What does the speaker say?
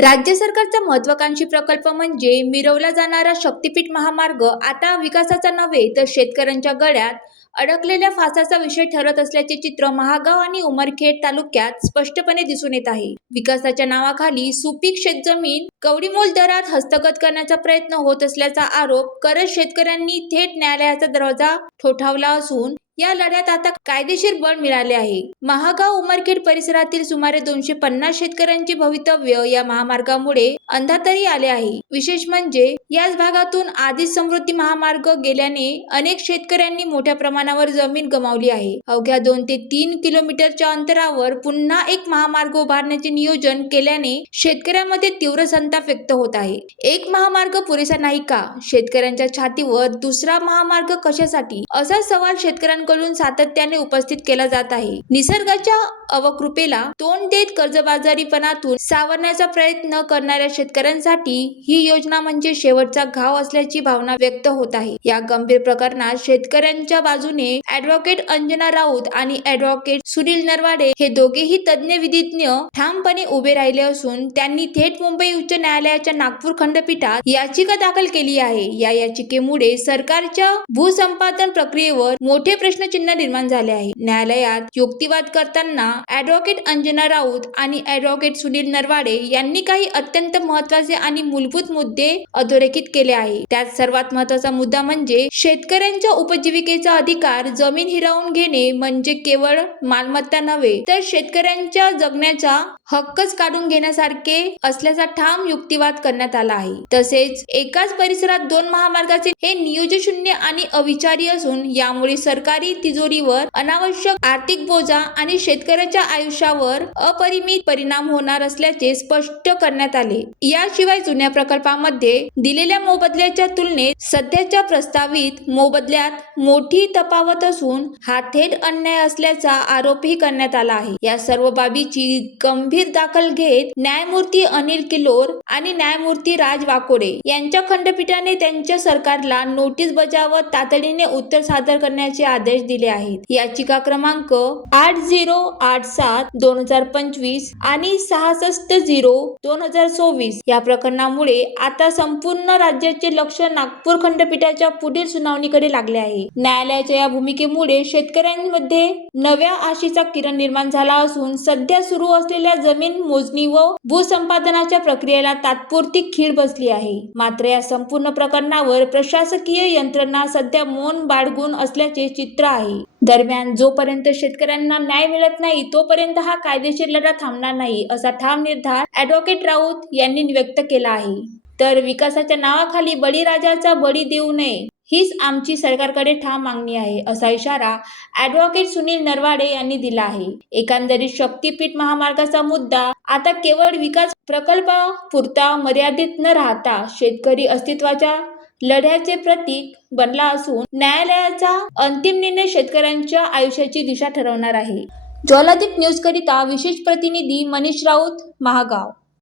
राज्य सरकारचा महत्त्वाकांक्षी प्रकल्प म्हणजे मिरवला जाणारा शक्तीपीठ महामार्ग आता विकासाचा नव्हे तर शेतकऱ्यांच्या गळ्यात अडकलेल्या फासाचा विषय ठरत असल्याचे चित्र महागाव आणि उमरखेड तालुक्यात स्पष्टपणे दिसून येत आहे। विकासाच्या नावाखाली सुपीक शेतजमीन कवडीमोल दरात हस्तगत करण्याचा प्रयत्न होत असल्याचा आरोप करत शेतकऱ्यांनी थेट न्यायालयाचा दरवाजा ठोठावला असून या लढ्यात आता कायदेशीर बळ मिळाले आहे। महागाव उमरखेड परिसरातील सुमारे 250 शेतकऱ्यांचे भवितव्य या महामार्गामुळे अंधातरी आले आहे। विशेष म्हणजे याच भागातून आधीच समृद्धी महामार्ग गेल्याने अनेक शेतकऱ्यांनी मोठ्या प्रमाणावर जमीन गमावली आहे। अवघ्या 2 ते 3 किलोमीटरच्या अंतरावर पुन्हा एक महामार्ग उभारण्याचे नियोजन केल्याने शेतकऱ्यांमध्ये तीव्र संताप व्यक्त होत आहे। एक महामार्ग पुरेसा नाही का? शेतकऱ्यांच्या छातीवर दुसरा महामार्ग कशासाठी? असा सवाल शेतकऱ्यांकडून सातत्याने उपस्थित केला जात आहे। निसर्गाच्या अवकृपेला तोंड देत कर्जबाजारीपणातून सावरण्याचा प्रयत्न करणाऱ्या शेतकऱ्यांसाठी ही योजना म्हणजे शेवटचा घाव असल्याची भावना व्यक्त होत आहे। या गंभीर प्रकरणात शेतकऱ्यांच्या बाजूने ॲडव्होकेट अंजना राऊत आणि ॲडव्होकेट सुनील नरवाडे हे दोघेही तज्ञ विधिज्ञ ठामपणे उभे राहिले असून त्यांनी थेट मुंबई उच्च न्यायालयाच्या नागपूर खंडपीठात याचिका दाखल केली आहे। या याचिकेमुळे सरकारच्या भूसंपादन प्रक्रियेवर मोठे प्रश्नचिन्ह निर्माण झाले आहे। न्यायालयात युक्तिवाद करताना ॲडव्होकेट अंजना राऊत आणि ॲडव्होकेट सुनील नरवाडे यांनी काही अत्यंत महत्त्वाचे आणि मूलभूत मुद्दे अधोरेखित केले आहे। त्यात सर्वात महत्त्वाचा मुद्दा म्हणजे शेतकऱ्यांच्या उपजीविकेचा अधिकार जमीन हिरावून घेणे म्हणजे केवळ मालमत्ता नव्हे तर शेतकऱ्यांच्या जगण्याचा हक्कच काढून घेण्यासारखे असल्याचा ठाम युक्तिवाद करण्यात आला आहे। तसेच एकाच परिसरात 2 महामार्गाचे हे नियोजन शून्य आणि अविचारी असून यामुळे सरकारी तिजोरीवर अनावश्यक आर्थिक बोजा आणि शेतकऱ्याच्या आयुष्यावर अपरिमित परिणाम होणार असल्याचे स्पष्ट करण्यात आले। याशिवाय जुन्या प्रकल्पामध्ये दिलेल्या मोबदल्याच्या तुलनेत सध्याच्या प्रस्तावित मोबदल्यात मोठी तफावत असून हा थेट अन्याय असल्याचा आरोपही करण्यात आला आहे। या सर्व बाबीची गंभीर दखल घेत न्यायमूर्ती अनिल किल्लोर आणि न्यायमूर्ती राज वाकोडे यांच्या खंडपीठाने त्यांच्या सरकारला नोटीस बजावत तातडीने उत्तर सादर करण्याचे आदेश दिले आहेत। याचिका क्रमांक 8087/2025 आणि 66/0/2024 या प्रकरणामुळे आता संपूर्ण राज्याचे लक्ष नागपूर खंडपीठाच्या पुढील सुनावणीकडे लागले आहे। न्यायालयाच्या या भूमिकेमुळे शेतकऱ्यांमध्ये नव्या आशेचा किरण निर्माण झाला असून सध्या सुरू असलेल्या जमीन मोजणी व भूसंपादनाच्या प्रक्रियेला तात्पुरती खीळ बसली आहे। मात्र या संपूर्ण प्रकरणावर प्रशासकीय यंत्रणा सध्या मौन बाळगून असल्याचे चित्र आहे। दरम्यान जोपर्यंत शेतकऱ्यांना न्याय मिळत नाही तोपर्यंत हा कायदेशीर लढा थांबणार नाही असा ठाम निर्धार ॲडव्होकेट राऊत यांनी व्यक्त केला आहे। तर विकासाच्या नावाखाली बळीराजाचा बळी देऊ नये हीच आमची सरकारकडे ठाम मागणी आहे असा इशारा ॲडव्होकेट सुनील नरवाडे यांनी दिला आहे। एकंदरीत शक्तीपीठ महामार्गाचा मुद्दा आता केवळ विकास प्रकल्पापुरता मर्यादित न राहता शेतकरी अस्तित्वाच्या लढ्याचे प्रतीक बनला असून न्यायालयाचा अंतिम निर्णय शेतकऱ्यांच्या आयुष्याची दिशा ठरवणार आहे। ज्वालादीप न्यूज करिता विशेष प्रतिनिधी मनीष राऊत, महागाव।